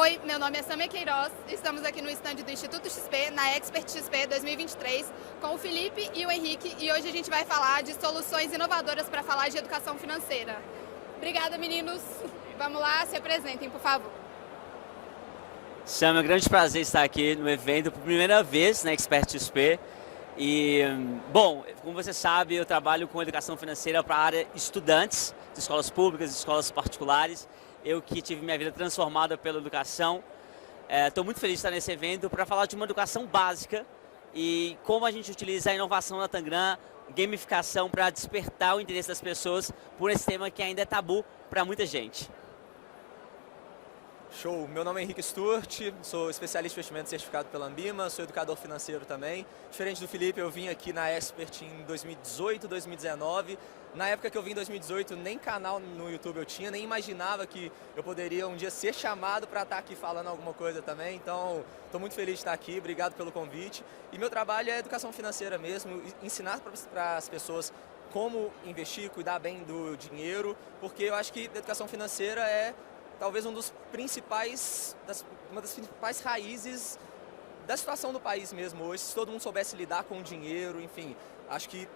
Oi, meu nome é Samia Queiroz, estamos aqui no estande do Instituto XP, na Expert XP 2023, com o Felipe e o Henrique, e hoje a gente vai falar de soluções inovadoras para falar de educação financeira. Obrigada, meninos. Vamos lá, se apresentem, por favor. Sam, é um grande prazer estar aqui no evento por primeira vez na Expert XP. E, bom, como você sabe, eu trabalho com educação financeira para a área estudantes de escolas públicas, de escolas particulares. Eu que tive minha vida transformada pela educação. Estou muito feliz de estar nesse evento para falar de uma educação básica e como a gente utiliza a inovação da Tangram, gamificação, para despertar o interesse das pessoas por esse tema que ainda é tabu para muita gente. Show! Meu nome é Henrique Sturt, sou especialista em investimento certificado pela Ambima, sou educador financeiro também. Diferente do Felipe, eu vim aqui na Expert em 2018, 2019. Na época que eu vim em 2018, nem canal no YouTube eu tinha, nem imaginava que eu poderia um dia ser chamado para estar aqui falando alguma coisa também. Então, estou muito feliz de estar aqui, obrigado pelo convite. E meu trabalho é educação financeira mesmo, ensinar para as pessoas como investir, cuidar bem do dinheiro, porque eu acho que a educação financeira é talvez uma das principais raízes da situação do país mesmo hoje. Se todo mundo soubesse lidar com o dinheiro, enfim, acho que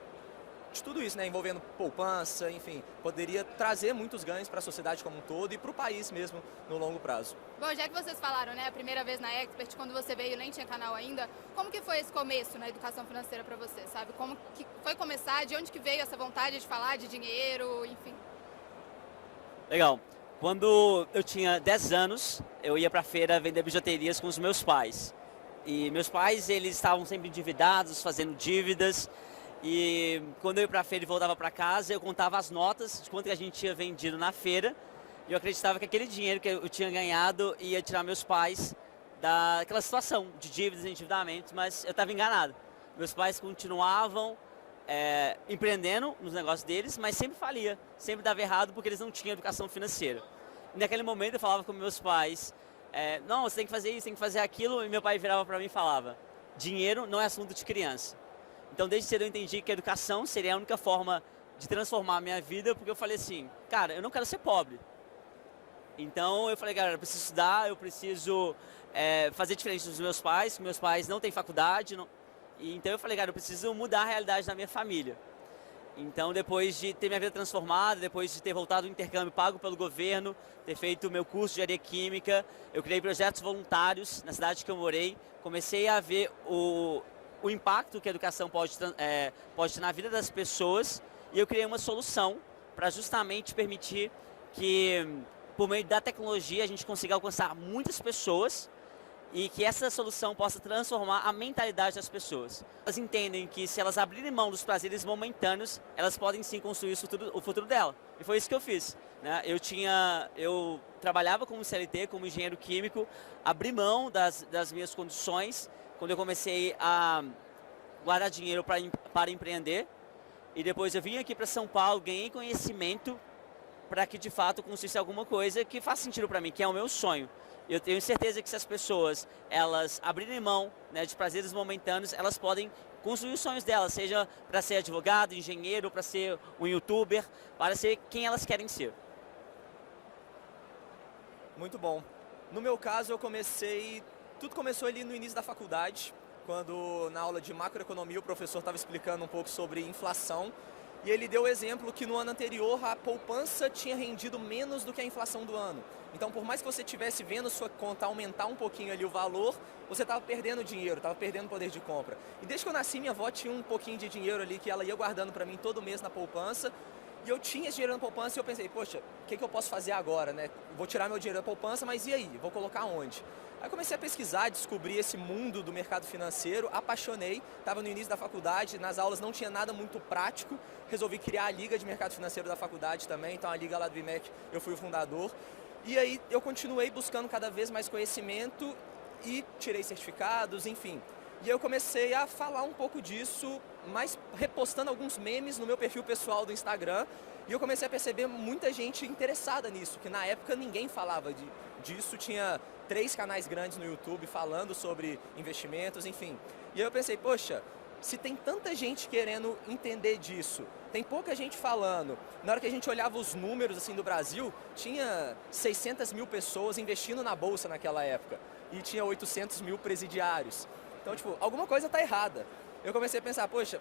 de tudo isso, né, envolvendo poupança, enfim, poderia trazer muitos ganhos para a sociedade como um todo e para o país mesmo no longo prazo. Bom, já que vocês falaram, né, a primeira vez na Expert, quando você veio nem tinha canal ainda, como que foi esse começo na educação financeira para você, sabe? Como que foi começar, de onde que veio essa vontade de falar de dinheiro, enfim? Legal. Quando eu tinha 10 anos, eu ia para a feira vender bijuterias com os meus pais. E meus pais, eles estavam sempre endividados, fazendo dívidas. E quando eu ia para a feira e voltava para casa, eu contava as notas de quanto que a gente tinha vendido na feira. E eu acreditava que aquele dinheiro que eu tinha ganhado ia tirar meus pais daquela situação de dívidas e endividamentos, mas eu estava enganado. Meus pais continuavam empreendendo nos negócios deles, mas sempre falia, sempre dava errado porque eles não tinham educação financeira. E naquele momento eu falava com meus pais, não, você tem que fazer isso, tem que fazer aquilo, e meu pai virava para mim e falava, dinheiro não é assunto de criança. Então desde cedo eu entendi que a educação seria a única forma de transformar a minha vida, porque eu falei assim, cara, eu não quero ser pobre. Então eu falei, cara, eu preciso estudar, eu preciso fazer diferente dos meus pais não têm faculdade, então eu falei, cara, eu preciso mudar a realidade da minha família. Então depois de ter minha vida transformada, depois de ter voltado do intercâmbio pago pelo governo, ter feito o meu curso de engenharia química, eu criei projetos voluntários na cidade que eu morei, comecei a ver o impacto que a educação pode ter na vida das pessoas e eu criei uma solução para justamente permitir que, por meio da tecnologia, a gente consiga alcançar muitas pessoas e que essa solução possa transformar a mentalidade das pessoas. Elas entendem que se elas abrirem mão dos prazeres momentâneos, elas podem sim construir o futuro dela. E foi isso que eu fiz, né? Eu trabalhava como CLT, como engenheiro químico, abri mão das minhas condições quando eu comecei a guardar dinheiro para empreender. E depois eu vim aqui para São Paulo, ganhei conhecimento para que de fato construísse alguma coisa que faz sentido para mim, que é o meu sonho. Eu tenho certeza que se as pessoas elas abrirem mão, né, de prazeres momentâneos, elas podem construir os sonhos delas, seja para ser advogado, engenheiro, para ser um youtuber, para ser quem elas querem ser. Muito bom. No meu caso, tudo começou ali no início da faculdade, quando na aula de macroeconomia o professor estava explicando um pouco sobre inflação. E ele deu o exemplo que no ano anterior a poupança tinha rendido menos do que a inflação do ano. Então, por mais que você estivesse vendo sua conta aumentar um pouquinho ali o valor, você estava perdendo dinheiro, estava perdendo poder de compra. E desde que eu nasci, minha avó tinha um pouquinho de dinheiro ali que ela ia guardando para mim todo mês na poupança. E eu tinha esse dinheiro na poupança e eu pensei, poxa, o que eu posso fazer agora, né? Vou tirar meu dinheiro da poupança, mas e aí? Vou colocar onde? Aí comecei a pesquisar, descobri esse mundo do mercado financeiro, apaixonei, estava no início da faculdade, nas aulas não tinha nada muito prático, resolvi criar a Liga de Mercado Financeiro da faculdade também, então a Liga lá do IMEC eu fui o fundador. E aí eu continuei buscando cada vez mais conhecimento e tirei certificados, enfim. E eu comecei a falar um pouco disso, mas repostando alguns memes no meu perfil pessoal do Instagram, e eu comecei a perceber muita gente interessada nisso, que na época ninguém falava disso, tinha 3 canais grandes no YouTube falando sobre investimentos, enfim. E aí eu pensei, poxa, se tem tanta gente querendo entender disso, tem pouca gente falando. Na hora que a gente olhava os números assim do Brasil, tinha 600 mil pessoas investindo na bolsa naquela época e tinha 800 mil presidiários. Então, tipo, alguma coisa está errada. Eu comecei a pensar, poxa,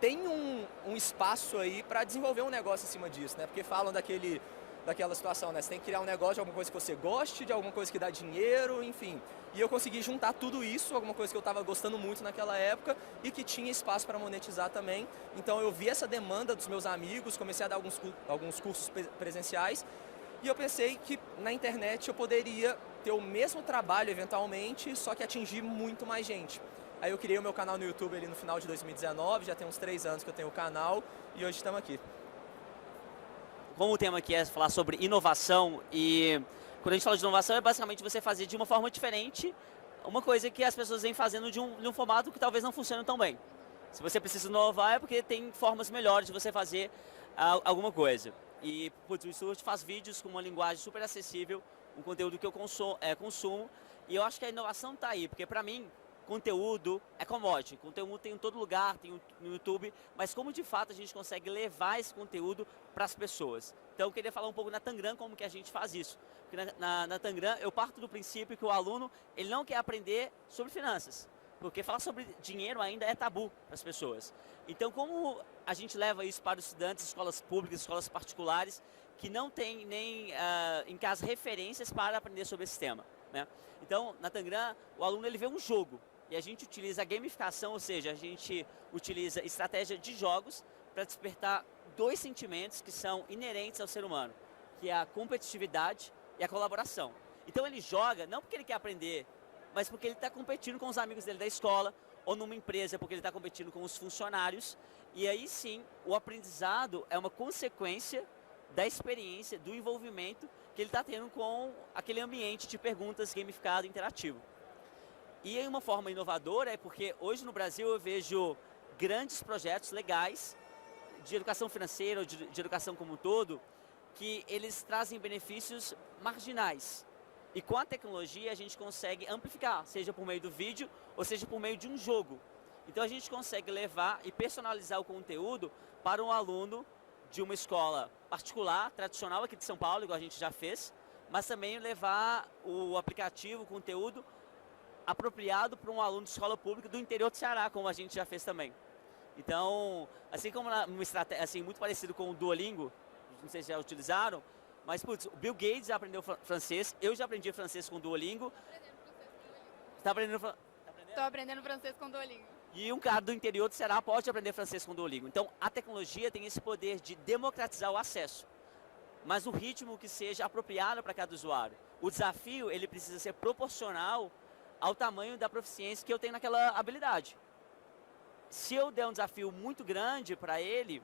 tem um espaço aí para desenvolver um negócio em cima disso, né? Porque falam daquela situação, né? Você tem que criar um negócio de alguma coisa que você goste, de alguma coisa que dá dinheiro, enfim. E eu consegui juntar tudo isso, alguma coisa que eu estava gostando muito naquela época e que tinha espaço para monetizar também. Então eu vi essa demanda dos meus amigos, comecei a dar alguns cursos presenciais e eu pensei que na internet eu poderia ter o mesmo trabalho eventualmente, só que atingir muito mais gente. Aí eu criei o meu canal no YouTube ali no final de 2019, já tem uns 3 anos que eu tenho o canal e hoje estamos aqui. Como o tema aqui é falar sobre inovação e quando a gente fala de inovação é basicamente você fazer de uma forma diferente uma coisa que as pessoas vêm fazendo de um formato que talvez não funcione tão bem. Se você precisa inovar é porque tem formas melhores de você fazer alguma coisa. E putz, o Stuart faz vídeos com uma linguagem super acessível, um conteúdo que eu consumo e eu acho que a inovação está aí, porque para mim conteúdo é commodity, conteúdo tem em todo lugar, tem no YouTube, mas como de fato a gente consegue levar esse conteúdo para as pessoas. Então eu queria falar um pouco na Tangram como que a gente faz isso. Porque na Tangram eu parto do princípio que o aluno ele não quer aprender sobre finanças, porque falar sobre dinheiro ainda é tabu para as pessoas. Então como a gente leva isso para os estudantes, escolas públicas, escolas particulares, que não tem nem em casa referências para aprender sobre esse tema, né? Então na Tangram o aluno ele vê um jogo. E a gente utiliza a gamificação, ou seja, a gente utiliza estratégia de jogos para despertar 2 sentimentos que são inerentes ao ser humano, que é a competitividade e a colaboração. Então ele joga não porque ele quer aprender, mas porque ele está competindo com os amigos dele da escola, ou numa empresa porque ele está competindo com os funcionários. E aí sim, o aprendizado é uma consequência da experiência, do envolvimento que ele está tendo com aquele ambiente de perguntas gamificado, interativo. E uma forma inovadora é porque hoje no Brasil eu vejo grandes projetos legais de educação financeira ou de educação como um todo, que eles trazem benefícios marginais. E com a tecnologia a gente consegue amplificar, seja por meio do vídeo ou seja por meio de um jogo. Então a gente consegue levar e personalizar o conteúdo para um aluno de uma escola particular, tradicional aqui de São Paulo, igual a gente já fez, mas também levar o aplicativo, o conteúdo apropriado para um aluno de escola pública do interior do Ceará, como a gente já fez também. Então, assim como uma estratégia assim, muito parecido com o Duolingo, não sei se já utilizaram, mas putz, o Bill Gates já aprendeu francês, eu já aprendi francês com o Duolingo. Está aprendendo francês? Estou aprendendo francês com o Duolingo. E um cara do interior do Ceará pode aprender francês com o Duolingo. Então, a tecnologia tem esse poder de democratizar o acesso, mas no ritmo que seja apropriado para cada usuário. O desafio, ele precisa ser proporcional ao tamanho da proficiência que eu tenho naquela habilidade. Se eu der um desafio muito grande para ele,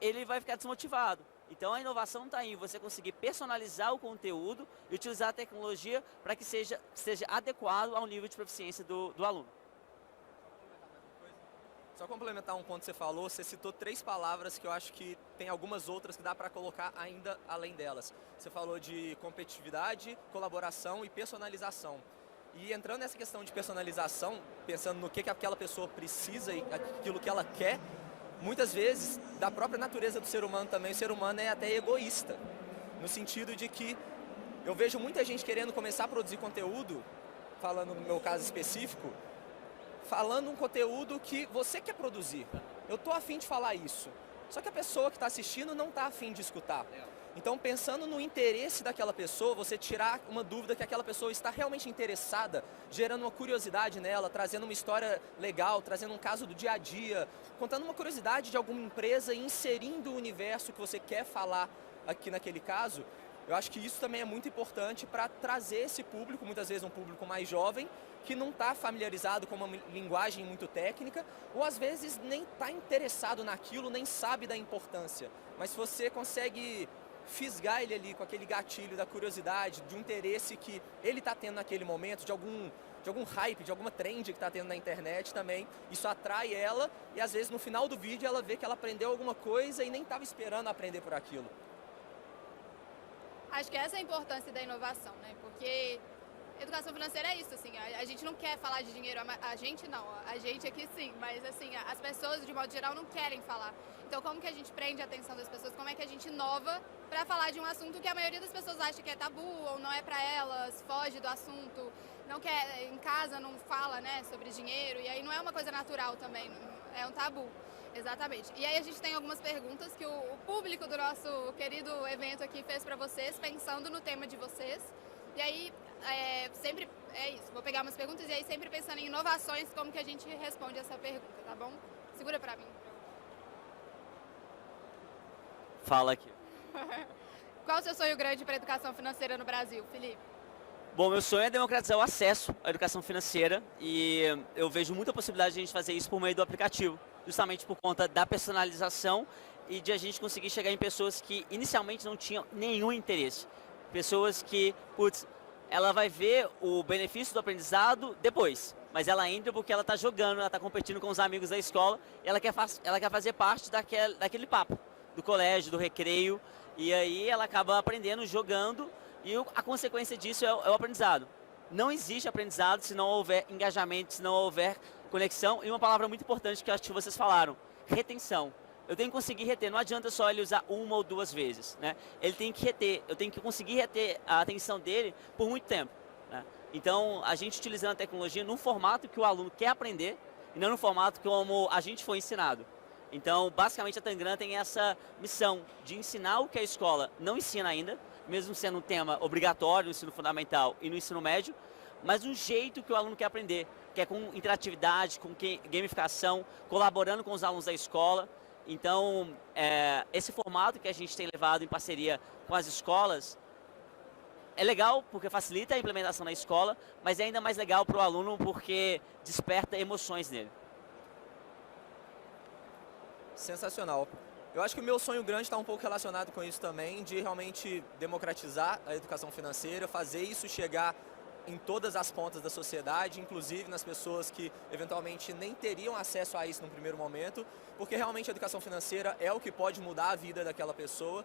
ele vai ficar desmotivado. Então a inovação está em você conseguir personalizar o conteúdo e utilizar a tecnologia para que seja adequado ao nível de proficiência do aluno. Só complementar um ponto que você falou, você citou 3 palavras que eu acho que tem algumas outras que dá para colocar ainda além delas. Você falou de competitividade, colaboração e personalização. E entrando nessa questão de personalização, pensando no que aquela pessoa precisa e aquilo que ela quer, muitas vezes, da própria natureza do ser humano também, o ser humano é até egoísta. No sentido de que eu vejo muita gente querendo começar a produzir conteúdo, falando no meu caso específico, falando um conteúdo que você quer produzir. Eu tô afim de falar isso. Só que a pessoa que está assistindo não está afim de escutar. Então, pensando no interesse daquela pessoa, você tirar uma dúvida que aquela pessoa está realmente interessada, gerando uma curiosidade nela, trazendo uma história legal, trazendo um caso do dia a dia, contando uma curiosidade de alguma empresa e inserindo o universo que você quer falar aqui naquele caso, eu acho que isso também é muito importante para trazer esse público, muitas vezes um público mais jovem, que não está familiarizado com uma linguagem muito técnica, ou às vezes nem está interessado naquilo, nem sabe da importância. Mas se você consegue fisgar ele ali com aquele gatilho da curiosidade, de um interesse que ele está tendo naquele momento, de algum hype, de alguma trend que está tendo na internet também, isso atrai ela e às vezes no final do vídeo ela vê que ela aprendeu alguma coisa e nem estava esperando aprender por aquilo. Acho que essa é a importância da inovação, né? Porque educação financeira é isso, assim, a gente não quer falar de dinheiro, a gente não, a gente aqui sim, mas assim, as pessoas de modo geral não querem falar. Então como que a gente prende a atenção das pessoas, como é que a gente inova para falar de um assunto que a maioria das pessoas acha que é tabu ou não é para elas, foge do assunto, não quer, em casa não fala, né, sobre dinheiro, e aí não é uma coisa natural também, é um tabu. Exatamente. E aí a gente tem algumas perguntas que o público do nosso querido evento aqui fez para vocês, pensando no tema de vocês. E aí, sempre é isso, vou pegar umas perguntas e aí sempre pensando em inovações, como que a gente responde essa pergunta, tá bom? Segura pra mim. Fala aqui. Qual o seu sonho grande para a educação financeira no Brasil, Felipe? Bom, meu sonho é democratizar o acesso à educação financeira e eu vejo muita possibilidade de a gente fazer isso por meio do aplicativo, justamente por conta da personalização e de a gente conseguir chegar em pessoas que inicialmente não tinham nenhum interesse. Pessoas que, putz, ela vai ver o benefício do aprendizado depois, mas ela entra porque ela está jogando, ela está competindo com os amigos da escola, e ela quer fazer parte daquele papo, do colégio, do recreio, e aí ela acaba aprendendo, jogando, e a consequência disso é o aprendizado. Não existe aprendizado se não houver engajamento, se não houver conexão, e uma palavra muito importante que acho que vocês falaram, retenção. Eu tenho que conseguir reter, não adianta só ele usar uma ou duas vezes, né? Ele tem que reter, eu tenho que conseguir reter a atenção dele por muito tempo, né? Então, a gente utilizando a tecnologia num formato que o aluno quer aprender e não no formato como a gente foi ensinado. Então, basicamente, a Tangram tem essa missão de ensinar o que a escola não ensina ainda, mesmo sendo um tema obrigatório no ensino fundamental e no ensino médio, mas um jeito que o aluno quer aprender, que é com interatividade, com gamificação, colaborando com os alunos da escola. Então, esse formato que a gente tem levado em parceria com as escolas é legal porque facilita a implementação na escola, mas é ainda mais legal para o aluno porque desperta emoções nele. Sensacional. Eu acho que o meu sonho grande está um pouco relacionado com isso também, de realmente democratizar a educação financeira, fazer isso chegar em todas as pontas da sociedade, inclusive nas pessoas que eventualmente nem teriam acesso a isso no primeiro momento, porque realmente a educação financeira é o que pode mudar a vida daquela pessoa,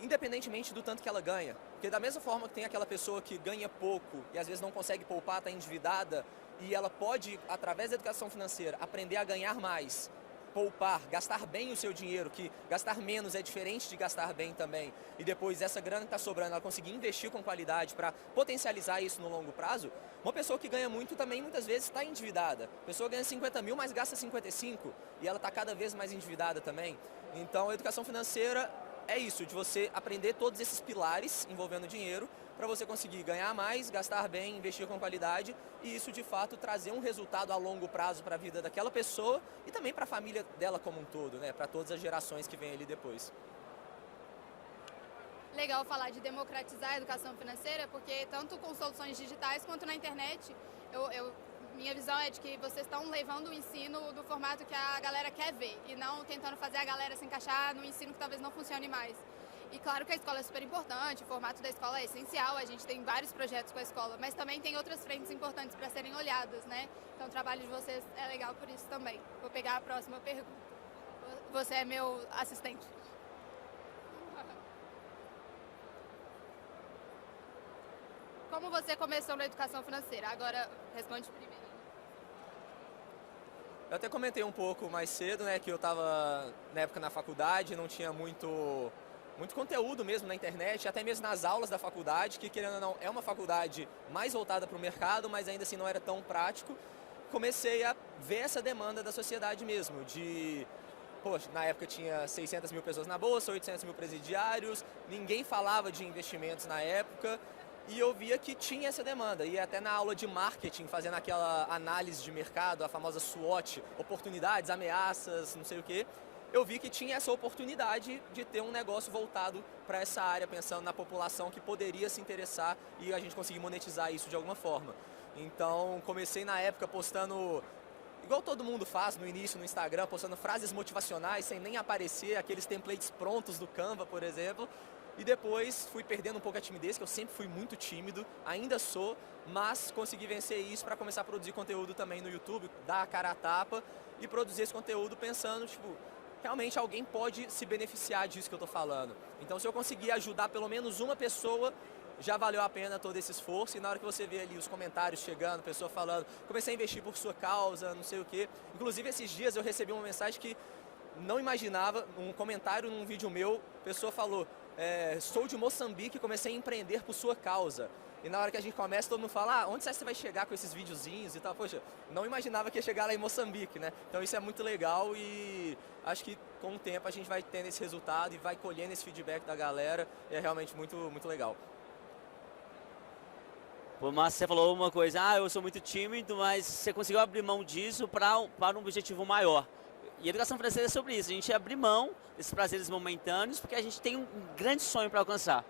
independentemente do tanto que ela ganha. Porque da mesma forma que tem aquela pessoa que ganha pouco e às vezes não consegue poupar, está endividada, e ela pode, através da educação financeira, aprender a ganhar mais, poupar, gastar bem o seu dinheiro, que gastar menos é diferente de gastar bem também, e depois essa grana que está sobrando, ela conseguir investir com qualidade para potencializar isso no longo prazo. Uma pessoa que ganha muito também muitas vezes está endividada. A pessoa ganha 50 mil, mas gasta 55 e ela está cada vez mais endividada também. Então a educação financeira é isso, de você aprender todos esses pilares envolvendo dinheiro para você conseguir ganhar mais, gastar bem, investir com qualidade e isso de fato trazer um resultado a longo prazo para a vida daquela pessoa e também para a família dela como um todo, né? Para todas as gerações que vêm ali depois. Legal falar de democratizar a educação financeira, porque tanto com soluções digitais quanto na internet, minha visão é de que vocês estão levando o ensino do formato que a galera quer ver e não tentando fazer a galera se encaixar no ensino que talvez não funcione mais. E claro que a escola é super importante, o formato da escola é essencial, a gente tem vários projetos com a escola, mas também tem outras frentes importantes para serem olhadas, né? Então o trabalho de vocês é legal por isso também. Vou pegar a próxima pergunta. Você é meu assistente. Como você começou na educação financeira? Agora responde primeiro. Eu até comentei um pouco mais cedo, né, que eu estava na época na faculdade, não tinha muito conteúdo mesmo na internet, até mesmo nas aulas da faculdade, que querendo ou não é uma faculdade mais voltada para o mercado, mas ainda assim não era tão prático. Comecei a ver essa demanda da sociedade mesmo, poxa, na época tinha 600 mil pessoas na bolsa, 800 mil presidiários, ninguém falava de investimentos na época, e eu via que tinha essa demanda. E até na aula de marketing, fazendo aquela análise de mercado, a famosa SWOT, oportunidades, ameaças, não sei o quê, eu vi que tinha essa oportunidade de ter um negócio voltado para essa área, pensando na população que poderia se interessar e a gente conseguir monetizar isso de alguma forma. Então, comecei na época postando, igual todo mundo faz no início no Instagram, postando frases motivacionais sem nem aparecer, aqueles templates prontos do Canva, por exemplo. E depois fui perdendo um pouco a timidez, que eu sempre fui muito tímido, ainda sou, mas consegui vencer isso para começar a produzir conteúdo também no YouTube, dar a cara a tapa e produzir esse conteúdo pensando, tipo, realmente alguém pode se beneficiar disso que eu estou falando. Então, se eu conseguir ajudar pelo menos uma pessoa, já valeu a pena todo esse esforço. E na hora que você vê ali os comentários chegando, pessoa falando, comecei a investir por sua causa, não sei o quê. Inclusive, esses dias eu recebi uma mensagem que não imaginava, um comentário num vídeo meu, a pessoa falou, sou de Moçambique e comecei a empreender por sua causa. E na hora que a gente começa, todo mundo fala, onde você vai chegar com esses videozinhos e tal? Poxa, não imaginava que ia chegar lá em Moçambique, né? Então isso é muito legal e acho que com o tempo a gente vai tendo esse resultado e vai colhendo esse feedback da galera. E é realmente muito, muito legal. Pô, mas você falou uma coisa, eu sou muito tímido, mas você conseguiu abrir mão disso para um objetivo maior. E a educação financeira é sobre isso, a gente abrir mão desses prazeres momentâneos porque a gente tem um grande sonho para alcançar.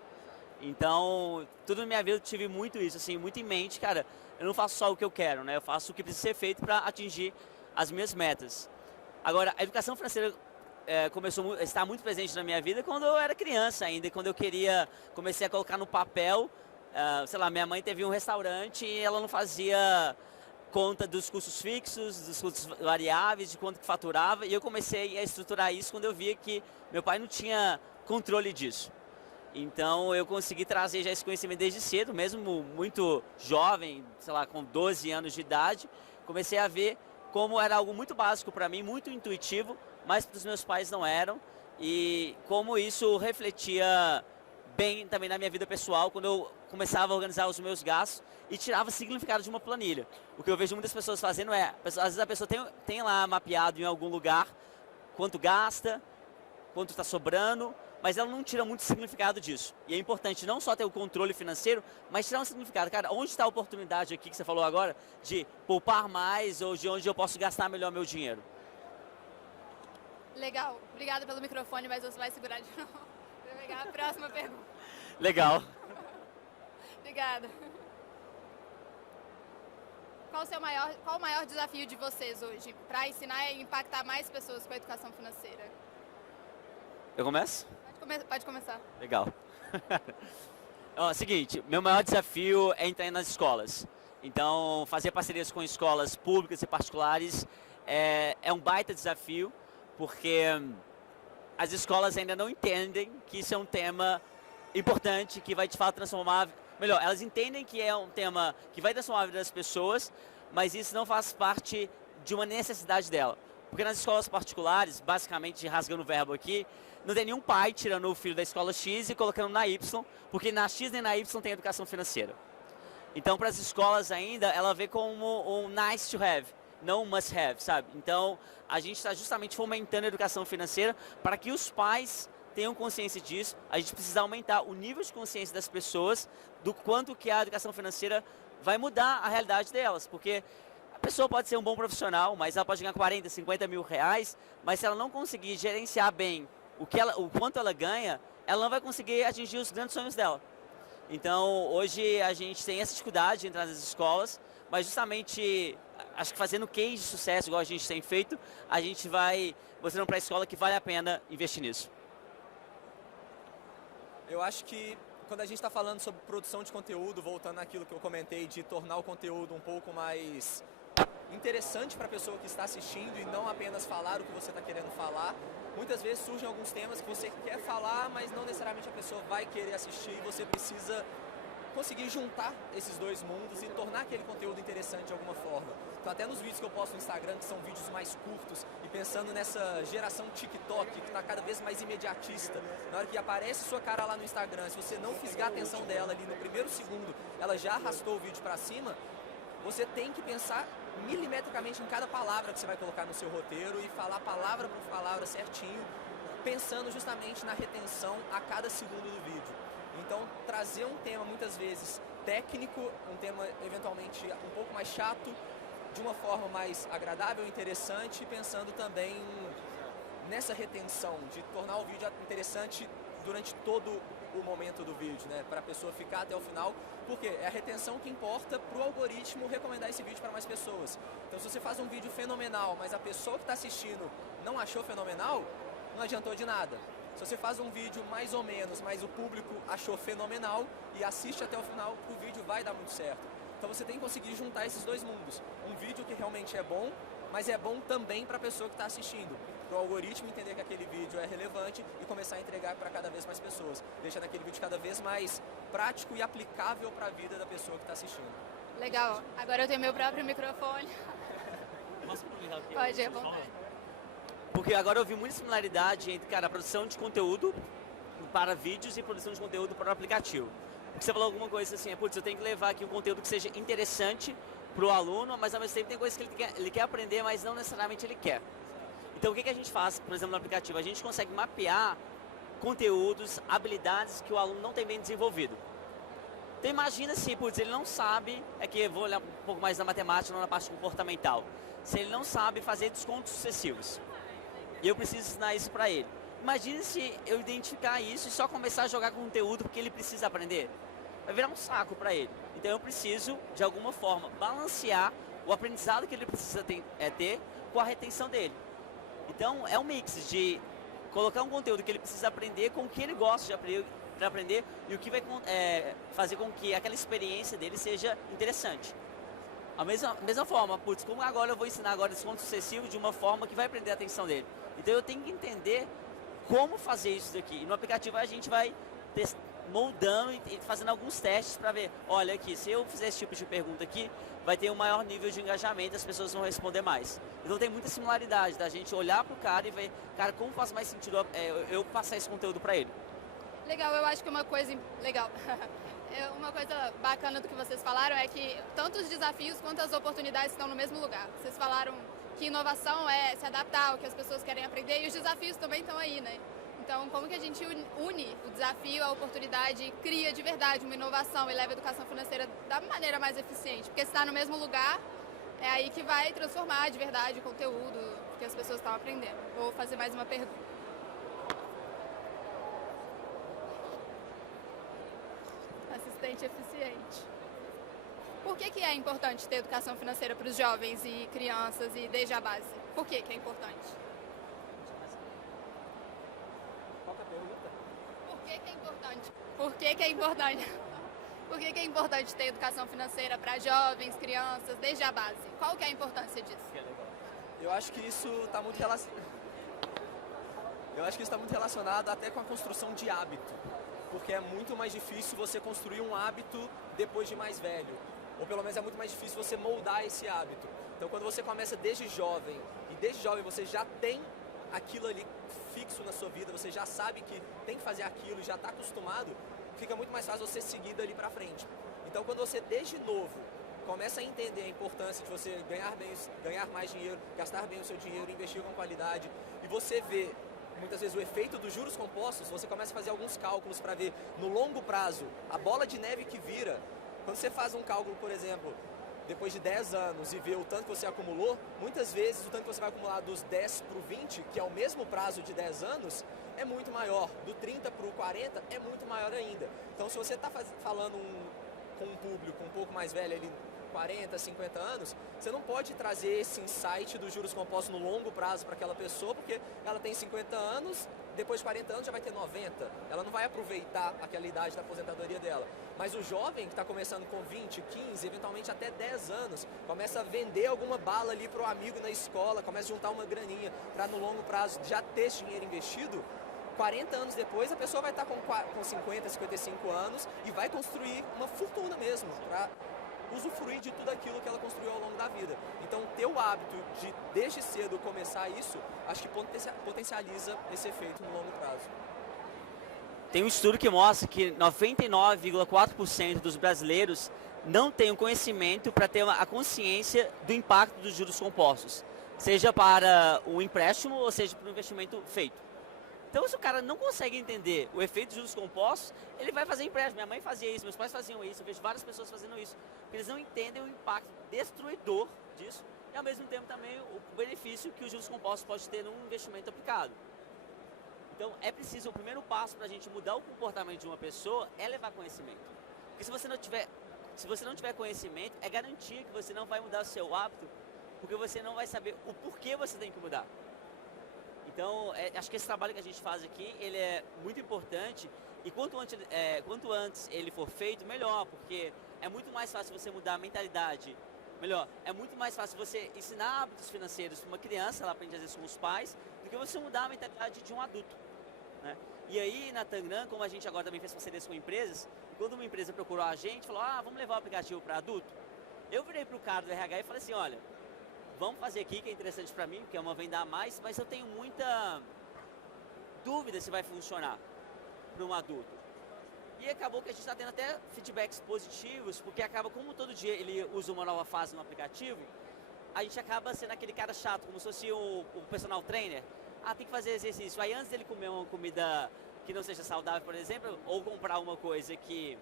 Então, tudo na minha vida eu tive muito isso, assim, muito em mente, cara, eu não faço só o que eu quero, né? Eu faço o que precisa ser feito para atingir as minhas metas. Agora, a educação financeira começou a estar muito presente na minha vida quando eu era criança ainda, quando eu comecei a colocar no papel, sei lá, minha mãe teve um restaurante e ela não fazia conta dos custos fixos, dos custos variáveis, de quanto que faturava, e eu comecei a estruturar isso quando eu via que meu pai não tinha controle disso. Então eu consegui trazer já esse conhecimento desde cedo, mesmo muito jovem, sei lá, com 12 anos de idade, comecei a ver como era algo muito básico para mim, muito intuitivo, mas para os meus pais não eram, e como isso refletia bem também na minha vida pessoal, quando eu começava a organizar os meus gastos e tirava significado de uma planilha. O que eu vejo muitas pessoas fazendo às vezes a pessoa tem lá mapeado em algum lugar quanto gasta, quanto está sobrando, mas ela não tira muito significado disso. E é importante não só ter o controle financeiro, mas tirar um significado. Cara, onde está a oportunidade aqui que você falou agora de poupar mais ou de onde eu posso gastar melhor meu dinheiro? Legal. Obrigada pelo microfone, mas você vai segurar de novo. Vou pegar a próxima pergunta. Legal. Obrigada. Qual o maior desafio de vocês hoje para ensinar e impactar mais pessoas com a educação financeira? Eu começo? Pode começar. Legal. Seguinte, meu maior desafio é entrar nas escolas. Então, fazer parcerias com escolas públicas e particulares é um baita desafio, porque as escolas ainda não entendem que isso é um tema importante, que vai de fato transformar... Melhor, elas entendem que é um tema que vai transformar a vida das pessoas, mas isso não faz parte de uma necessidade dela. Porque nas escolas particulares, basicamente, rasgando o verbo aqui, não tem nenhum pai tirando o filho da escola X e colocando na Y, porque na X nem na Y tem educação financeira. Então, para as escolas ainda, ela vê como um nice to have, não um must have, sabe? Então, a gente está justamente fomentando a educação financeira para que os pais tenham consciência disso. A gente precisa aumentar o nível de consciência das pessoas do quanto que a educação financeira vai mudar a realidade delas, porque a pessoa pode ser um bom profissional, mas ela pode ganhar 40, 50 mil reais, mas se ela não conseguir gerenciar bem o quanto ela ganha, ela não vai conseguir atingir os grandes sonhos dela. Então, hoje a gente tem essa dificuldade de entrar nas escolas, mas justamente, acho que fazendo case de sucesso, igual a gente tem feito, a gente vai mostrando para a escola que vale a pena investir nisso. Eu acho que quando a gente está falando sobre produção de conteúdo, voltando naquilo que eu comentei de tornar o conteúdo um pouco mais interessante para a pessoa que está assistindo e não apenas falar o que você está querendo falar, muitas vezes surgem alguns temas que você quer falar, mas não necessariamente a pessoa vai querer assistir e você precisa conseguir juntar esses dois mundos e tornar aquele conteúdo interessante de alguma forma. Então, até nos vídeos que eu posto no Instagram, que são vídeos mais curtos, e pensando nessa geração TikTok, que está cada vez mais imediatista, na hora que aparece sua cara lá no Instagram, se você não fisgar a atenção dela ali no primeiro segundo, ela já arrastou o vídeo para cima, você tem que pensar milimetricamente em cada palavra que você vai colocar no seu roteiro e falar palavra por palavra certinho, pensando justamente na retenção a cada segundo do vídeo. Então, trazer um tema muitas vezes técnico, um tema eventualmente um pouco mais chato, de uma forma mais agradável, interessante, pensando também nessa retenção, de tornar o vídeo interessante durante todo o momento do vídeo, né? Para a pessoa ficar até o final, porque é a retenção que importa para o algoritmo recomendar esse vídeo para mais pessoas. Então, se você faz um vídeo fenomenal, mas a pessoa que está assistindo não achou fenomenal, não adiantou de nada. Se você faz um vídeo mais ou menos, mas o público achou fenomenal e assiste até o final, o vídeo vai dar muito certo. Então você tem que conseguir juntar esses dois mundos. Um vídeo que realmente é bom, mas é bom também para a pessoa que está assistindo, para o algoritmo entender que aquele vídeo é relevante e começar a entregar para cada vez mais pessoas, deixando aquele vídeo cada vez mais prático e aplicável para a vida da pessoa que está assistindo. Legal, agora eu tenho meu próprio microfone. Posso aproveitar aqui? Pode, à vontade. Porque agora eu vi muita similaridade entre, cara, a produção de conteúdo para vídeos e produção de conteúdo para o aplicativo. Porque você falou alguma coisa assim, putz, eu tenho que levar aqui um conteúdo que seja interessante para o aluno, mas ao mesmo tempo tem coisas que ele quer aprender, mas não necessariamente ele quer. Então o que a gente faz, por exemplo, no aplicativo? A gente consegue mapear conteúdos, habilidades que o aluno não tem bem desenvolvido. Então imagina se, putz, ele não sabe, aqui eu vou olhar um pouco mais na matemática, não na parte comportamental. Se ele não sabe fazer descontos sucessivos, e eu preciso ensinar isso para ele. Imagine se eu identificar isso e só começar a jogar conteúdo porque ele precisa aprender. Vai virar um saco para ele. Então eu preciso, de alguma forma, balancear o aprendizado que ele precisa ter com a retenção dele. Então é um mix de colocar um conteúdo que ele precisa aprender com o que ele gosta de aprender e o que vai fazer com que aquela experiência dele seja interessante. A mesma forma, putz, como agora eu vou ensinar agora desconto sucessivo de uma forma que vai prender a atenção dele. Então eu tenho que entender como fazer isso daqui. E no aplicativo a gente vai moldando e fazendo alguns testes para ver, olha aqui, se eu fizer esse tipo de pergunta aqui, vai ter um maior nível de engajamento, as pessoas vão responder mais. Então tem muita similaridade da gente olhar para o cara e ver, cara, como faz mais sentido eu passar esse conteúdo para ele. Legal, eu acho que uma coisa legal. Uma coisa bacana do que vocês falaram é que tanto os desafios quanto as oportunidades estão no mesmo lugar. Vocês falaram que inovação é se adaptar ao que as pessoas querem aprender e os desafios também estão aí, né? Então, como que a gente une o desafio, a oportunidade e cria de verdade uma inovação e leva a educação financeira da maneira mais eficiente? Porque se está no mesmo lugar, é aí que vai transformar de verdade o conteúdo que as pessoas estão aprendendo. Vou fazer mais uma pergunta. Assistente eficiente. Por que é importante ter educação financeira para os jovens e crianças e desde a base? Por que é importante? Qual que é a pergunta? Por que é importante? Por que é importante? Por que é importante ter educação financeira para jovens, crianças, desde a base? Qual que é a importância disso? Eu acho que isso está muito relacionado. Eu acho que isso está muito relacionado até com a construção de hábito, porque é muito mais difícil você construir um hábito depois de mais velho, ou pelo menos é muito mais difícil você moldar esse hábito. Então quando você começa desde jovem, e desde jovem você já tem aquilo ali fixo na sua vida, você já sabe que tem que fazer aquilo, já está acostumado, fica muito mais fácil você seguir dali para frente. Então quando você desde novo começa a entender a importância de você ganhar mais dinheiro, gastar bem o seu dinheiro, investir com qualidade, e você vê muitas vezes o efeito dos juros compostos, você começa a fazer alguns cálculos para ver no longo prazo a bola de neve que vira. Quando você faz um cálculo, por exemplo, depois de 10 anos e vê o tanto que você acumulou, muitas vezes o tanto que você vai acumular dos 10 para o 20, que é o mesmo prazo de 10 anos, é muito maior. Do 30 para o 40 é muito maior ainda. Então se você está falando com um público um pouco mais velho, ali 40, 50 anos, você não pode trazer esse insight dos juros compostos no longo prazo para aquela pessoa, porque ela tem 50 anos, depois de 40 anos já vai ter 90. Ela não vai aproveitar aquela idade da aposentadoria dela. Mas o jovem que está começando com 20, 15, eventualmente até 10 anos, começa a vender alguma bala ali para o amigo na escola, começa a juntar uma graninha para no longo prazo já ter esse dinheiro investido. 40 anos depois a pessoa vai estar com 50, 55 anos e vai construir uma fortuna mesmo para usufruir de tudo aquilo que ela construiu ao longo da vida. Então ter o hábito de desde cedo começar isso, acho que potencializa esse efeito no longo prazo. Tem um estudo que mostra que 99,4% dos brasileiros não têm o conhecimento para ter a consciência do impacto dos juros compostos, seja para o empréstimo ou seja para o investimento feito. Então, se o cara não consegue entender o efeito dos juros compostos, ele vai fazer empréstimo. Minha mãe fazia isso, meus pais faziam isso, eu vejo várias pessoas fazendo isso. Porque eles não entendem o impacto destruidor disso e, ao mesmo tempo, também o benefício que os juros compostos podem ter num investimento aplicado. Então, é preciso, o primeiro passo para a gente mudar o comportamento de uma pessoa é levar conhecimento. Porque se você não tiver conhecimento, é garantia que você não vai mudar o seu hábito, porque você não vai saber o porquê você tem que mudar. Então, acho que esse trabalho que a gente faz aqui, ele é muito importante e quanto antes ele for feito, melhor, porque é muito mais fácil você mudar a mentalidade melhor, é muito mais fácil você ensinar hábitos financeiros para uma criança, ela aprende às vezes com os pais, do que você mudar a mentalidade de um adulto, né? E aí na Tangram, como a gente agora também fez parcerias com empresas, quando uma empresa procurou a gente, falou, vamos levar o aplicativo para adulto, eu virei pro cara do RH e falei assim, olha, vamos fazer aqui que é interessante para mim, porque é uma venda a mais, mas eu tenho muita dúvida se vai funcionar para um adulto. E acabou que a gente está tendo até feedbacks positivos, porque acaba, como todo dia ele usa uma nova fase no aplicativo, a gente acaba sendo aquele cara chato, como se fosse o personal trainer. Tem que fazer exercício. Aí antes dele comer uma comida que não seja saudável, por exemplo, ou comprar uma coisa que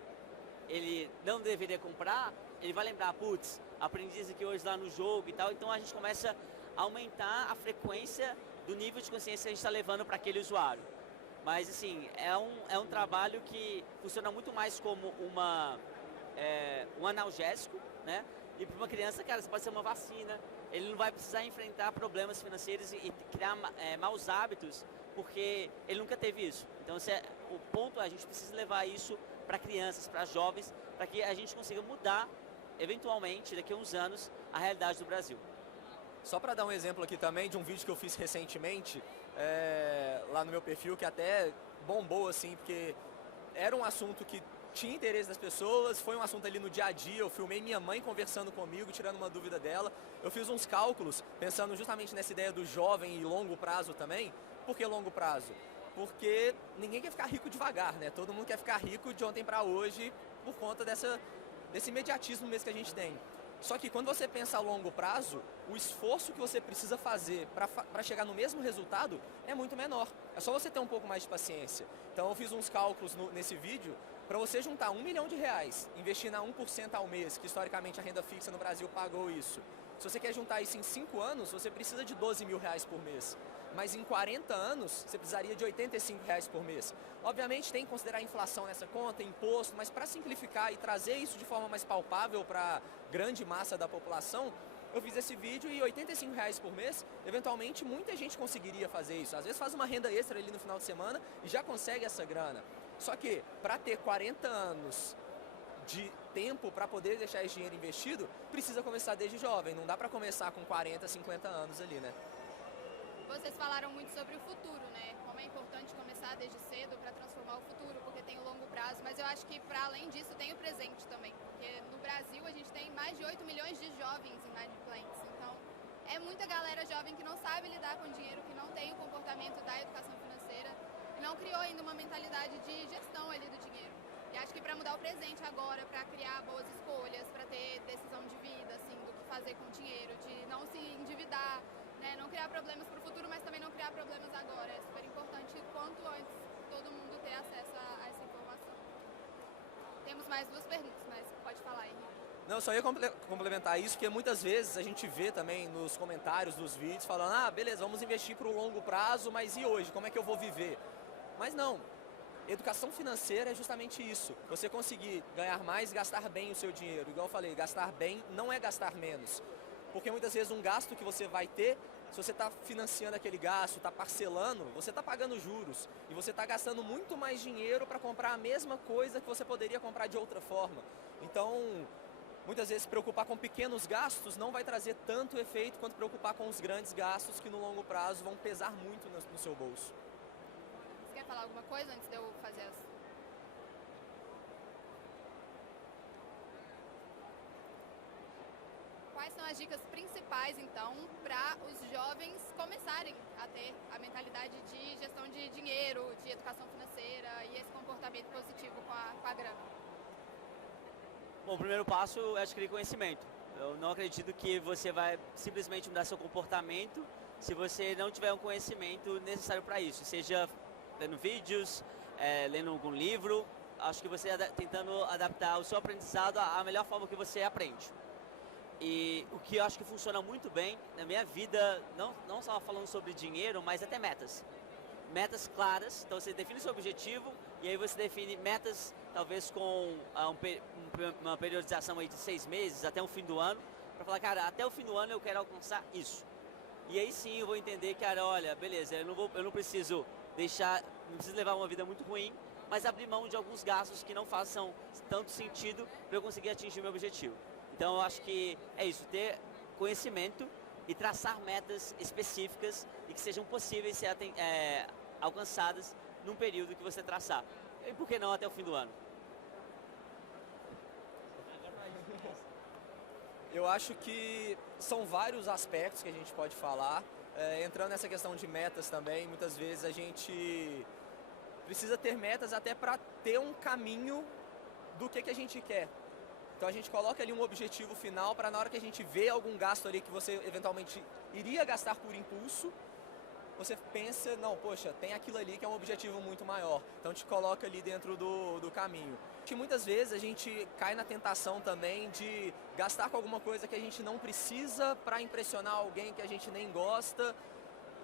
ele não deveria comprar, ele vai lembrar, putz, aprendi isso aqui hoje lá no jogo e tal. Então a gente começa a aumentar a frequência do nível de consciência que a gente está levando para aquele usuário. Mas assim, é um trabalho que funciona muito mais como um analgésico, né? E para uma criança, cara, isso pode ser uma vacina. Ele não vai precisar enfrentar problemas financeiros e criar maus hábitos, porque ele nunca teve isso. Então, o ponto é a gente precisa levar isso para crianças, para jovens, para que a gente consiga mudar, eventualmente, daqui a uns anos, a realidade do Brasil. Só para dar um exemplo aqui também de um vídeo que eu fiz recentemente, lá no meu perfil, que até bombou, assim, porque era um assunto que tinha interesse das pessoas, foi um assunto ali no dia a dia, eu filmei minha mãe conversando comigo, tirando uma dúvida dela, eu fiz uns cálculos, pensando justamente nessa ideia do jovem e longo prazo também. Por que longo prazo? Porque ninguém quer ficar rico devagar, né? Todo mundo quer ficar rico de ontem para hoje por conta desse imediatismo mesmo que a gente tem. Só que quando você pensa a longo prazo, o esforço que você precisa fazer para chegar no mesmo resultado é muito menor. É só você ter um pouco mais de paciência. Então eu fiz uns cálculos nesse vídeo, para você juntar R$1 milhão, investir na 1% ao mês, que historicamente a renda fixa no Brasil pagou isso. Se você quer juntar isso em 5 anos, você precisa de R$12 mil por mês. Mas em 40 anos, você precisaria de R$85 por mês. Obviamente tem que considerar a inflação nessa conta, imposto, mas para simplificar e trazer isso de forma mais palpável para a grande massa da população, eu fiz esse vídeo e R$85 por mês, eventualmente muita gente conseguiria fazer isso. Às vezes faz uma renda extra ali no final de semana e já consegue essa grana. Só que para ter 40 anos de tempo para poder deixar esse dinheiro investido, precisa começar desde jovem. Não dá para começar com 40, 50 anos ali, né? Vocês falaram muito sobre o futuro, né? Como é importante começar desde cedo para transformar o futuro, porque tem o longo prazo. Mas eu acho que, para além disso, tem o presente também. Porque no Brasil a gente tem mais de 8 milhões de jovens inadimplentes. Então, é muita galera jovem que não sabe lidar com dinheiro, que não tem o comportamento da educação financeira, e não criou ainda uma mentalidade de gestão ali do dinheiro. E acho que para mudar o presente agora, para criar boas escolhas, para ter decisão de vida, assim, do que fazer com o dinheiro, de não se endividar, né? Não criar problemas para o futuro, mas também não criar problemas agora. É super importante, quanto antes, todo mundo ter acesso a essa informação. Temos mais 2 perguntas, mas pode falar aí. Não, só ia complementar isso, porque muitas vezes a gente vê também nos comentários dos vídeos falando, beleza, vamos investir para o longo prazo, mas e hoje? Como é que eu vou viver? Mas não. Educação financeira é justamente isso. Você conseguir ganhar mais, gastar bem o seu dinheiro. Igual eu falei, gastar bem não é gastar menos. Porque muitas vezes um gasto que você vai ter, se você está financiando aquele gasto, está parcelando, você está pagando juros. E você está gastando muito mais dinheiro para comprar a mesma coisa que você poderia comprar de outra forma. Então, muitas vezes preocupar com pequenos gastos não vai trazer tanto efeito quanto preocupar com os grandes gastos que no longo prazo vão pesar muito no seu bolso. Você quer falar alguma coisa antes de eu fazer as... Quais são as dicas principais, então, para os jovens começarem a ter a mentalidade de gestão de dinheiro, de educação financeira e esse comportamento positivo com a grana? Bom, o primeiro passo é adquirir conhecimento. Eu não acredito que você vai simplesmente mudar seu comportamento se você não tiver um conhecimento necessário para isso, seja lendo vídeos, lendo algum livro. Acho que você tentando adaptar o seu aprendizado à melhor forma que você aprende. E o que eu acho que funciona muito bem na minha vida, não só falando sobre dinheiro, mas até metas. Metas claras, então você define seu objetivo e aí você define metas talvez com uma periodização aí de 6 meses até o fim do ano, para falar, cara, até o fim do ano eu quero alcançar isso. E aí sim eu vou entender, cara, olha, beleza, eu não preciso levar uma vida muito ruim, mas abrir mão de alguns gastos que não façam tanto sentido para eu conseguir atingir o meu objetivo. Então eu acho que é isso, ter conhecimento e traçar metas específicas e que sejam possíveis ser alcançadas num período que você traçar. E por que não até o fim do ano? Eu acho que são vários aspectos que a gente pode falar. Entrando nessa questão de metas também, muitas vezes a gente precisa ter metas até para ter um caminho do que a gente quer. Então a gente coloca ali um objetivo final para na hora que a gente vê algum gasto ali que você eventualmente iria gastar por impulso, você pensa, não, poxa, tem aquilo ali que é um objetivo muito maior. Então te coloca ali dentro do caminho. Que muitas vezes a gente cai na tentação também de gastar com alguma coisa que a gente não precisa para impressionar alguém que a gente nem gosta.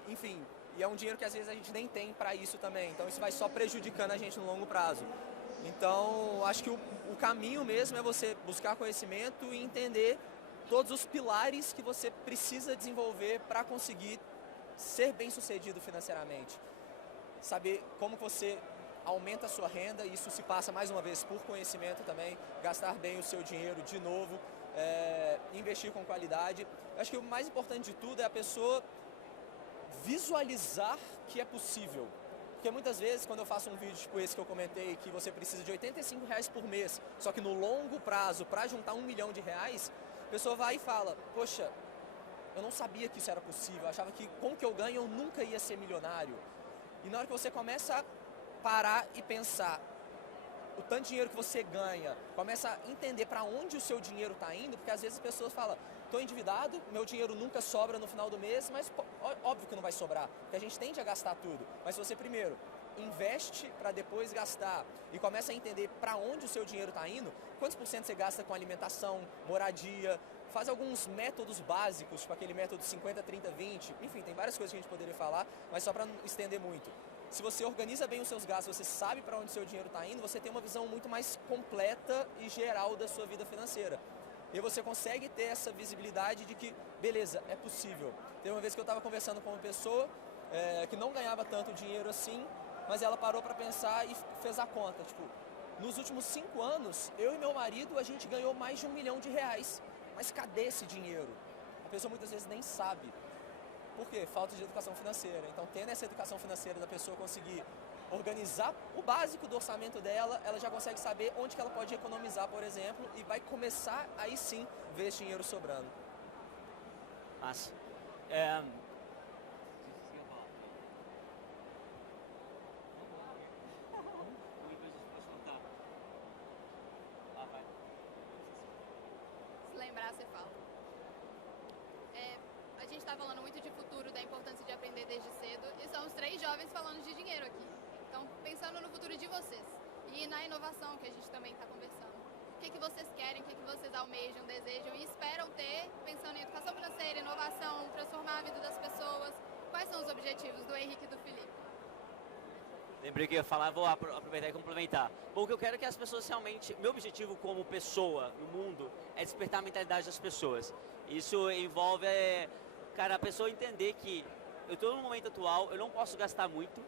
Enfim, e é um dinheiro que às vezes a gente nem tem para isso também. Então isso vai só prejudicando a gente no longo prazo. Então, acho que o caminho mesmo é você buscar conhecimento e entender todos os pilares que você precisa desenvolver para conseguir ser bem-sucedido financeiramente. Saber como você aumenta a sua renda, isso se passa mais uma vez por conhecimento também, gastar bem o seu dinheiro de novo, investir com qualidade. Acho que o mais importante de tudo é a pessoa visualizar que é possível. Porque muitas vezes, quando eu faço um vídeo tipo esse que eu comentei, que você precisa de R$ 85 por mês, só que no longo prazo, para juntar R$ 1 milhão, a pessoa vai e fala, poxa, eu não sabia que isso era possível, eu achava que com o que eu ganho eu nunca ia ser milionário. E na hora que você começa a parar e pensar o tanto de dinheiro que você ganha, começa a entender para onde o seu dinheiro está indo, porque às vezes as pessoas falam, estou endividado, meu dinheiro nunca sobra no final do mês, mas óbvio que não vai sobrar, porque a gente tende a gastar tudo. Mas se você primeiro investe para depois gastar e começa a entender para onde o seu dinheiro está indo, quantos por cento você gasta com alimentação, moradia, faz alguns métodos básicos, tipo aquele método 50, 30, 20, enfim, tem várias coisas que a gente poderia falar, mas só para não estender muito. Se você organiza bem os seus gastos, você sabe para onde o seu dinheiro está indo, você tem uma visão muito mais completa e geral da sua vida financeira. E você consegue ter essa visibilidade de que, beleza, é possível. Teve uma vez que eu estava conversando com uma pessoa que não ganhava tanto dinheiro assim, mas ela parou para pensar e fez a conta. Tipo, nos últimos 5 anos, eu e meu marido, a gente ganhou mais de R$ 1 milhão. Mas cadê esse dinheiro? A pessoa muitas vezes nem sabe. Por quê? Falta de educação financeira. Então, tendo essa educação financeira da pessoa conseguir organizar o básico do orçamento dela, ela já consegue saber onde que ela pode economizar, por exemplo, e vai começar aí sim ver esse dinheiro sobrando. Massa. Se lembrar, você fala. A gente está falando muito de futuro, da importância de aprender desde cedo, e somos 3 jovens falando de dinheiro aqui. Então, pensando no futuro de vocês e na inovação que a gente também está conversando. O que vocês querem, o que vocês almejam, desejam e esperam ter, pensando em educação financeira, inovação, transformar a vida das pessoas? Quais são os objetivos do Henrique e do Felipe? Lembrei que eu ia falar, vou aproveitar e complementar. Bom, o que eu quero é que as pessoas realmente... Meu objetivo como pessoa no mundo é despertar a mentalidade das pessoas. Isso envolve, cara, a pessoa entender que eu estou no momento atual, eu não posso gastar muito,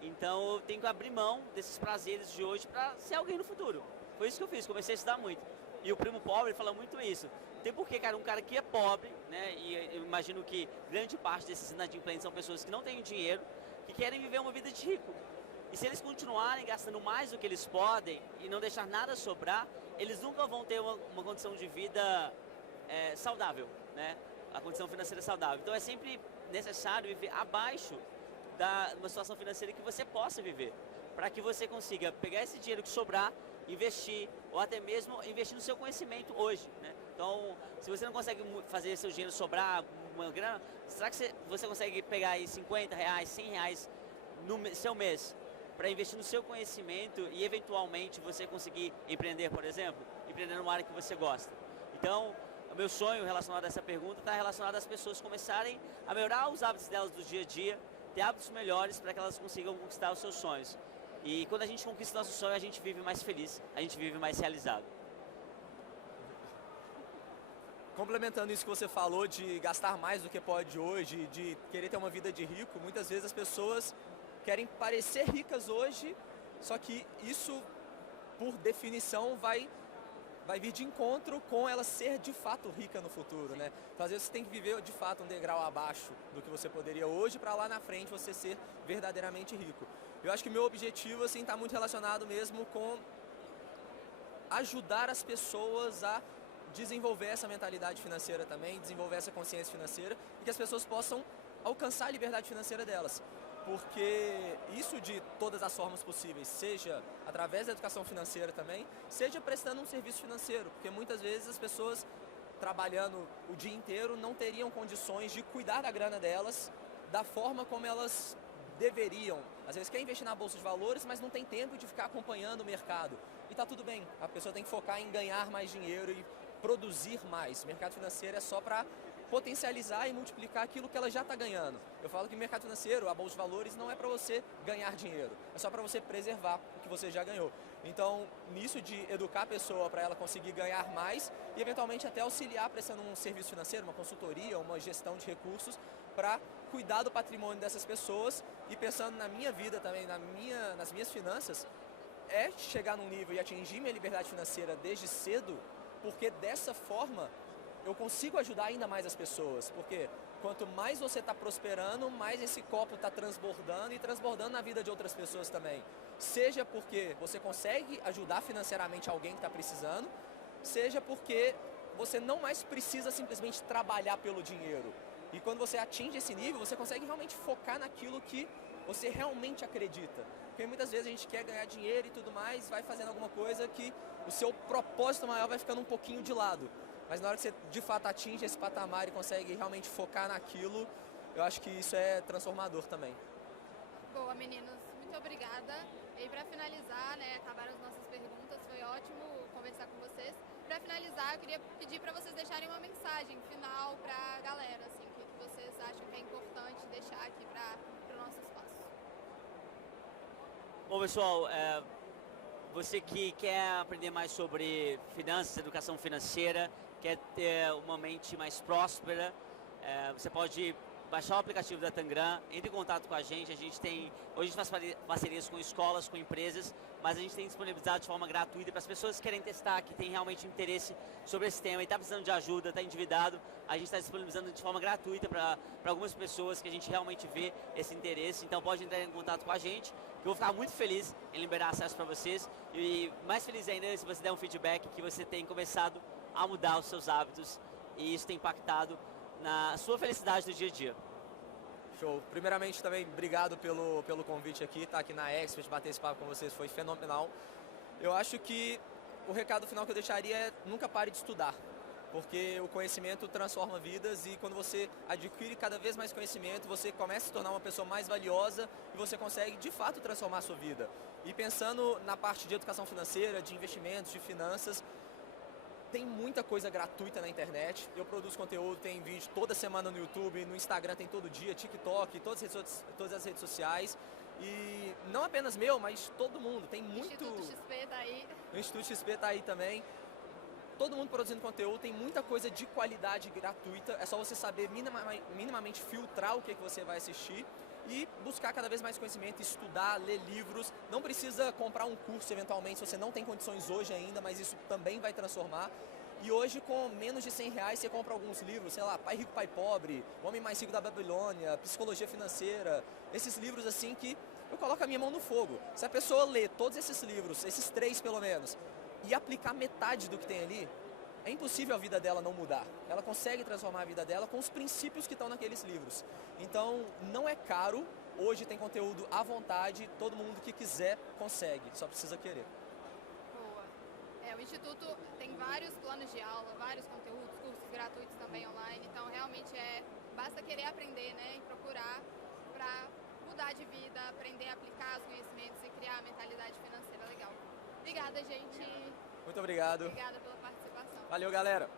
então eu tenho que abrir mão desses prazeres de hoje para ser alguém no futuro. Foi isso que eu fiz, comecei a estudar muito. E o Primo Pobre fala muito isso. Tem porque, cara, um cara que é pobre, né, e eu imagino que grande parte desses inadimplentes são pessoas que não têm dinheiro, que querem viver uma vida de rico. E se eles continuarem gastando mais do que eles podem e não deixar nada sobrar, eles nunca vão ter uma condição de vida saudável, né? A condição financeira saudável. Então é sempre necessário viver abaixo de uma situação financeira que você possa viver, para que você consiga pegar esse dinheiro que sobrar, investir, ou até mesmo investir no seu conhecimento hoje, né? Então, se você não consegue fazer seu dinheiro sobrar uma grana, será que você consegue pegar aí R$50, R$100 no seu mês para investir no seu conhecimento e eventualmente você conseguir empreender, por exemplo, empreender numa área que você gosta? Então, o meu sonho relacionado a essa pergunta está relacionado às pessoas começarem a melhorar os hábitos delas do dia a dia, ter hábitos melhores para que elas consigam conquistar os seus sonhos. E quando a gente conquista nosso sonho, a gente vive mais feliz, a gente vive mais realizado. Complementando isso que você falou de gastar mais do que pode hoje, de querer ter uma vida de rico, muitas vezes as pessoas querem parecer ricas hoje, só que isso, por definição, vai vai vir de encontro com ela ser de fato rica no futuro, né? Então, às vezes você tem que viver de fato um degrau abaixo do que você poderia hoje para lá na frente você ser verdadeiramente rico. Eu acho que o meu objetivo assim está muito relacionado mesmo com ajudar as pessoas a desenvolver essa mentalidade financeira também, desenvolver essa consciência financeira e que as pessoas possam alcançar a liberdade financeira delas. Porque isso de todas as formas possíveis, seja através da educação financeira também, seja prestando um serviço financeiro, porque muitas vezes as pessoas trabalhando o dia inteiro não teriam condições de cuidar da grana delas da forma como elas deveriam. Às vezes quer investir na bolsa de valores, mas não tem tempo de ficar acompanhando o mercado. E tá tudo bem, a pessoa tem que focar em ganhar mais dinheiro e produzir mais. O mercado financeiro é só para potencializar e multiplicar aquilo que ela já está ganhando. Eu falo que o mercado financeiro, a bolsa de valores, não é para você ganhar dinheiro, é só para você preservar o que você já ganhou. Então, nisso de educar a pessoa para ela conseguir ganhar mais e eventualmente até auxiliar prestando um serviço financeiro, uma consultoria, uma gestão de recursos para cuidar do patrimônio dessas pessoas e pensando na minha vida também, nas minhas finanças, é chegar num nível e atingir minha liberdade financeira desde cedo, porque dessa forma eu consigo ajudar ainda mais as pessoas, porque quanto mais você está prosperando, mais esse copo está transbordando e transbordando na vida de outras pessoas também. Seja porque você consegue ajudar financeiramente alguém que está precisando, seja porque você não mais precisa simplesmente trabalhar pelo dinheiro. E quando você atinge esse nível, você consegue realmente focar naquilo que você realmente acredita. Porque muitas vezes a gente quer ganhar dinheiro e tudo mais, vai fazendo alguma coisa que o seu propósito maior vai ficando um pouquinho de lado. Mas na hora que você de fato atinge esse patamar e consegue realmente focar naquilo, eu acho que isso é transformador também. Boa, meninos. Muito obrigada. E para finalizar, né, acabaram as nossas perguntas, foi ótimo conversar com vocês. Para finalizar, eu queria pedir para vocês deixarem uma mensagem final para a galera, assim, o que vocês acham que é importante deixar aqui para o nosso espaço. Bom, pessoal, você que quer aprender mais sobre finanças, educação financeira, quer ter uma mente mais próspera, você pode baixar o aplicativo da Tangram, entre em contato com a gente tem, hoje a gente faz parcerias com escolas, com empresas, mas a gente tem disponibilizado de forma gratuita para as pessoas que querem testar, que têm realmente interesse sobre esse tema e está precisando de ajuda, está endividado, a gente está disponibilizando de forma gratuita para algumas pessoas que a gente realmente vê esse interesse, então pode entrar em contato com a gente, que eu vou ficar muito feliz em liberar acesso para vocês e mais feliz ainda se você der um feedback que você tem começado a mudar os seus hábitos e isso tem impactado na sua felicidade do dia a dia. Show. Primeiramente também, obrigado pelo convite aqui, tá aqui na Expert, bater esse papo com vocês foi fenomenal. Eu acho que o recado final que eu deixaria é nunca pare de estudar, porque o conhecimento transforma vidas e quando você adquire cada vez mais conhecimento, você começa a se tornar uma pessoa mais valiosa e você consegue de fato transformar a sua vida. E pensando na parte de educação financeira, de investimentos, de finanças, tem muita coisa gratuita na internet, eu produzo conteúdo, tem vídeo toda semana no YouTube, no Instagram tem todo dia, TikTok, todas as redes sociais. E não apenas meu, mas todo mundo, tem muito... Instituto XP tá aí. O Instituto XP tá aí também. Todo mundo produzindo conteúdo, tem muita coisa de qualidade gratuita, é só você saber minimamente filtrar o que você vai assistir e buscar cada vez mais conhecimento, estudar, ler livros. Não precisa comprar um curso eventualmente se você não tem condições hoje ainda, mas isso também vai transformar. E hoje com menos de R$100 você compra alguns livros, sei lá, Pai Rico, Pai Pobre, O Homem Mais Rico da Babilônia, Psicologia Financeira, esses livros assim que eu coloco a minha mão no fogo. Se a pessoa ler todos esses livros, esses 3 pelo menos, e aplicar metade do que tem ali, é impossível a vida dela não mudar. Ela consegue transformar a vida dela com os princípios que estão naqueles livros. Então, não é caro. Hoje tem conteúdo à vontade. Todo mundo que quiser consegue. Só precisa querer. Boa. O Instituto tem vários planos de aula, vários conteúdos, cursos gratuitos também online. Então, realmente basta querer aprender, né? E procurar para mudar de vida, aprender a aplicar os conhecimentos e criar a mentalidade financeira legal. Obrigada, gente. Muito obrigado. Obrigada pela participação. Valeu, galera.